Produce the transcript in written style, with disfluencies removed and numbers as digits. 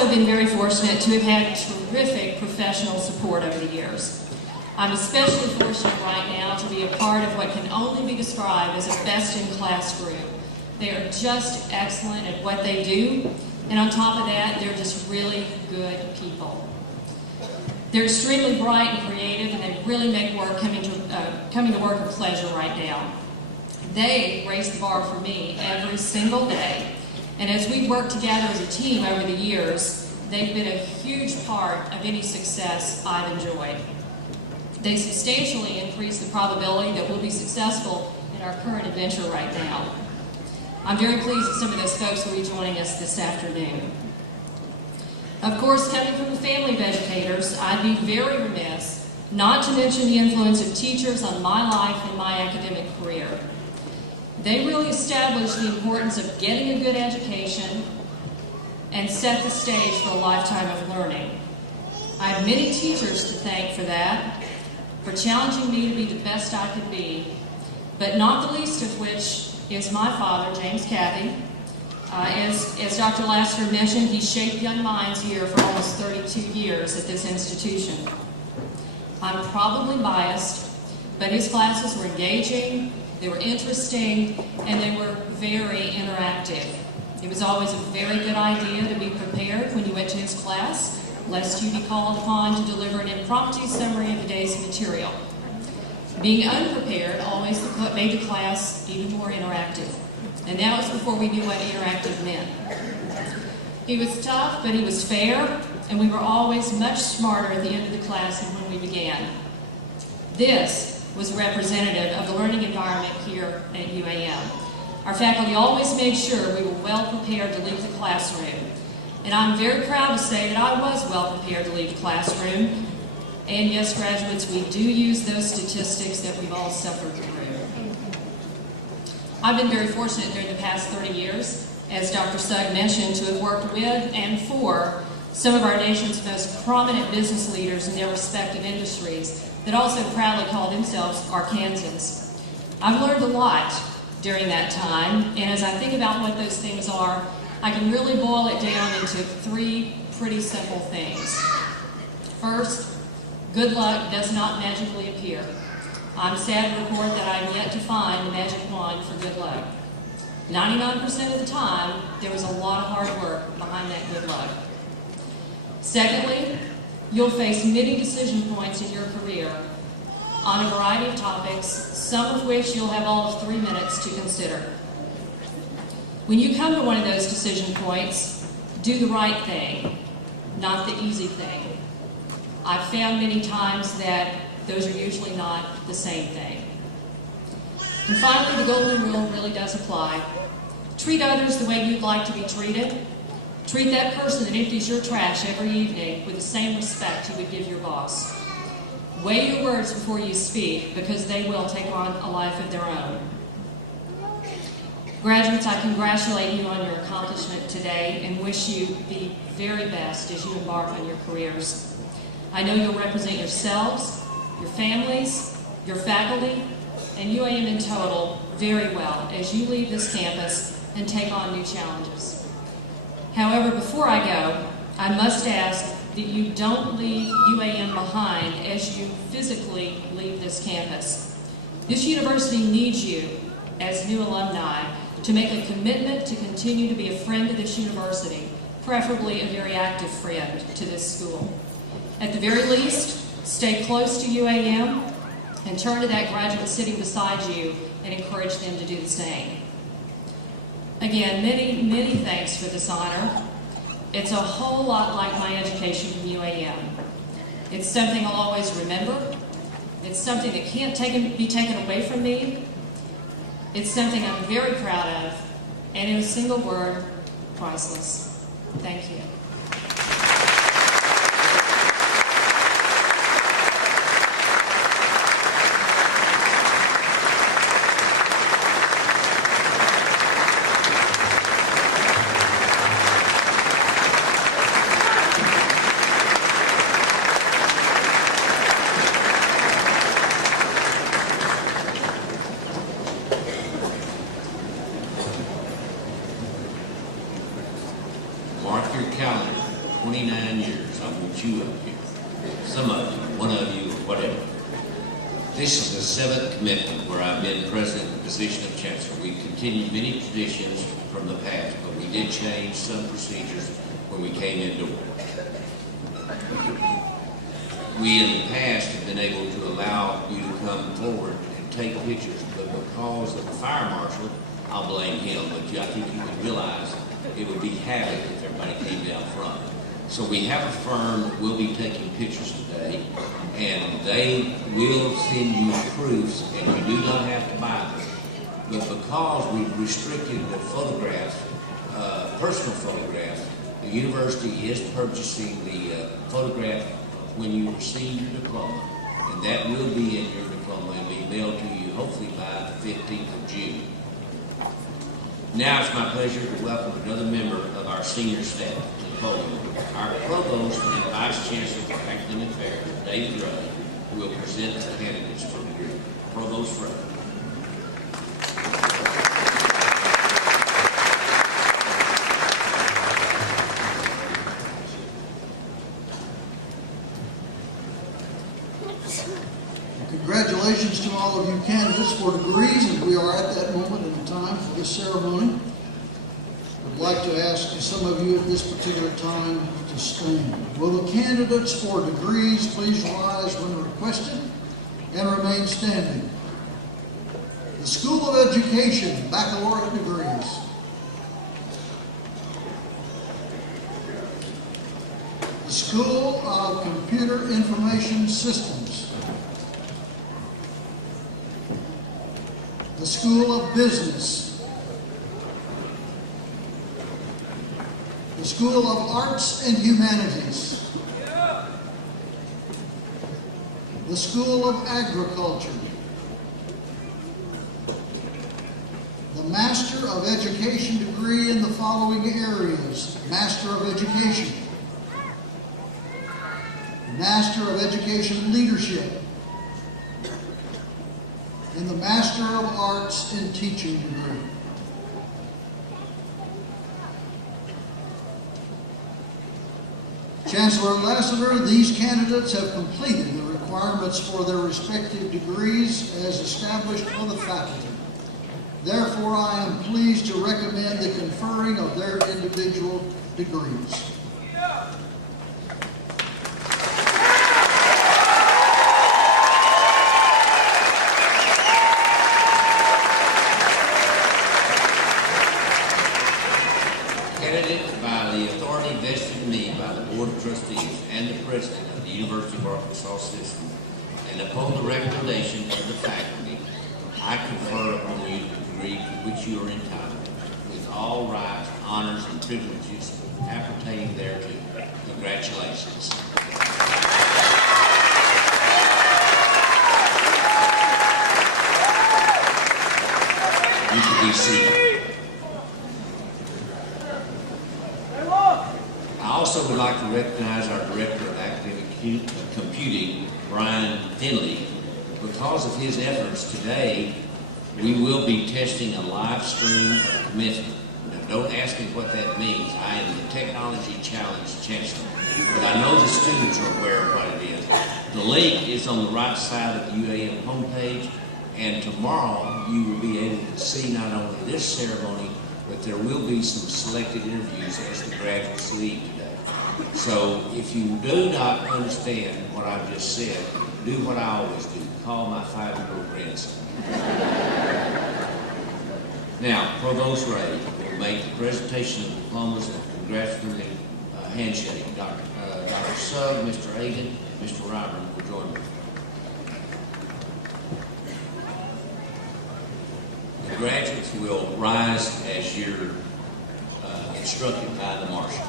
also been very fortunate to have had terrific professional support over the years. I'm especially fortunate right now to be a part of what can only be described as a best-in-class group. They are just excellent at what they do, and on top of that, they're just really good people. They're extremely bright and creative, and they really make coming to work a pleasure right now. They raise the bar for me every single day, and as we work together as a team over the years, they've been a huge part of any success I've enjoyed. They substantially increase the probability that we'll be successful in our current adventure right now. I'm very pleased that some of those folks will be joining us this afternoon. Of course, coming from a family of educators, I'd be very remiss not to mention the influence of teachers on my life and my academic career. They really established the importance of getting a good education and set the stage for a lifetime of learning. I have many teachers to thank for that, for challenging me to be the best I could be, but not the least of which is my father, James Cathy. As Dr. Lassiter mentioned, he shaped young minds here for almost 32 years at this institution. I'm probably biased, but his classes were engaging, they were interesting, and they were very interactive. It was always a very good idea to be prepared when you went to his class, lest you be called upon to deliver an impromptu summary of the day's material. Being unprepared always made the class even more interactive. And that was before we knew what interactive meant. He was tough, but he was fair, and we were always much smarter at the end of the class than when we began. This was representative of the learning environment here at UAM. Our faculty always made sure we were well prepared to leave the classroom. And I'm very proud to say that I was well prepared to leave the classroom. And yes, graduates, we do use those statistics that we've all suffered through. I've been very fortunate during the past 30 years, as Dr. Sugg mentioned, to have worked with and for some of our nation's most prominent business leaders in their respective industries that also proudly call themselves Arkansans. I've learned a lot during that time, and as I think about what those things are, I can really boil it down into three pretty simple things. First, good luck does not magically appear. I'm sad to report that I've yet to find the magic wand for good luck. 99% of the time, there was a lot of hard work behind that good luck. Secondly, you'll face many decision points in your career on a variety of topics, some of which you'll have all of 3 minutes to consider. When you come to one of those decision points, do the right thing, not the easy thing. I've found many times that those are usually not the same thing. And finally, the golden rule really does apply. Treat others the way you'd like to be treated. Treat that person that empties your trash every evening with the same respect you would give your boss. Weigh your words before you speak, because they will take on a life of their own. Graduates, I congratulate you on your accomplishment today and wish you the very best as you embark on your careers. I know you'll represent yourselves, your families, your faculty, and UAM in total very well as you leave this campus and take on new challenges. However, before I go, I must ask that you don't leave UAM behind as you physically leave this campus. This university needs you as new alumni to make a commitment to continue to be a friend to this university, preferably a very active friend to this school. At the very least, stay close to UAM and turn to that graduate sitting beside you and encourage them to do the same. Again, many, many thanks for this honor. It's a whole lot like my education from UAM. It's something I'll always remember. It's something that can't be taken away from me. It's something I'm very proud of, and in a single word, priceless. Thank you. Mark your calendar. 29 years, I want you up here. Some of you, one of you, or whatever. This is the seventh commitment where I've been president of the position of chancellor. We've continued many traditions from the past, but we did change some procedures when we came indoors. We in the past have been able to allow you to come forward and take pictures, but because of the fire marshal, I'll blame him, but I think you can realize it would be havoc if everybody came down front. So we have a firm that will be taking pictures today, and they will send you proofs, and you do not have to buy them. But because we've restricted the photographs, personal photographs, the university is purchasing the photograph when you receive your diploma, and that will be in your diploma and be mailed to you hopefully by the 15th of June. Now it's my pleasure to welcome another member of our senior staff to the podium. Our Provost and Vice Chancellor for Academic Affairs, David Ray, will present the candidates for the group. Provost Ray. Congratulations to all of you candidates for degrees, and we are at that moment in time for this ceremony. I'd like to ask some of you at this particular time to stand. Will the candidates for degrees please rise when requested and remain standing? The School of Education, baccalaureate degrees. The School of Computer Information Systems. The School of Business, the School of Arts and Humanities, the School of Agriculture, the Master of Education degree in the following areas: Master of Education, Master of Education Leadership, and the Master of Arts in Teaching degree. Chancellor Lassiter, these candidates have completed the requirements for their respective degrees as established for the faculty. Therefore, I am pleased to recommend the conferring of their individual degrees. By the authority vested in me by the Board of Trustees and the President of the University of Arkansas System, and upon the recommendation of the faculty, I confer upon you the degree to which you are entitled, with all rights, honors, and privileges appertaining thereto. Congratulations. You should be seated. I also would like to recognize our Director of Academic Computing, Brian Finley. Because of his efforts today, we will be testing a live stream of commencement. Now, don't ask me what that means. I am the Technology Challenge Chancellor, but I know the students are aware of what it is. The link is on the right side of the UAM homepage, and tomorrow you will be able to see not only this ceremony, but there will be some selected interviews as the graduates leave today. So if you do not understand what I've just said, do what I always do. Call my 5-year-old grandson. Now, Provost Ray will make the presentation of diplomas and congratulatory handshake. Dr. Sugg, Mr. Hagan, and Mr. Ryburn will join me. The graduates will rise as you're instructed by the marshal.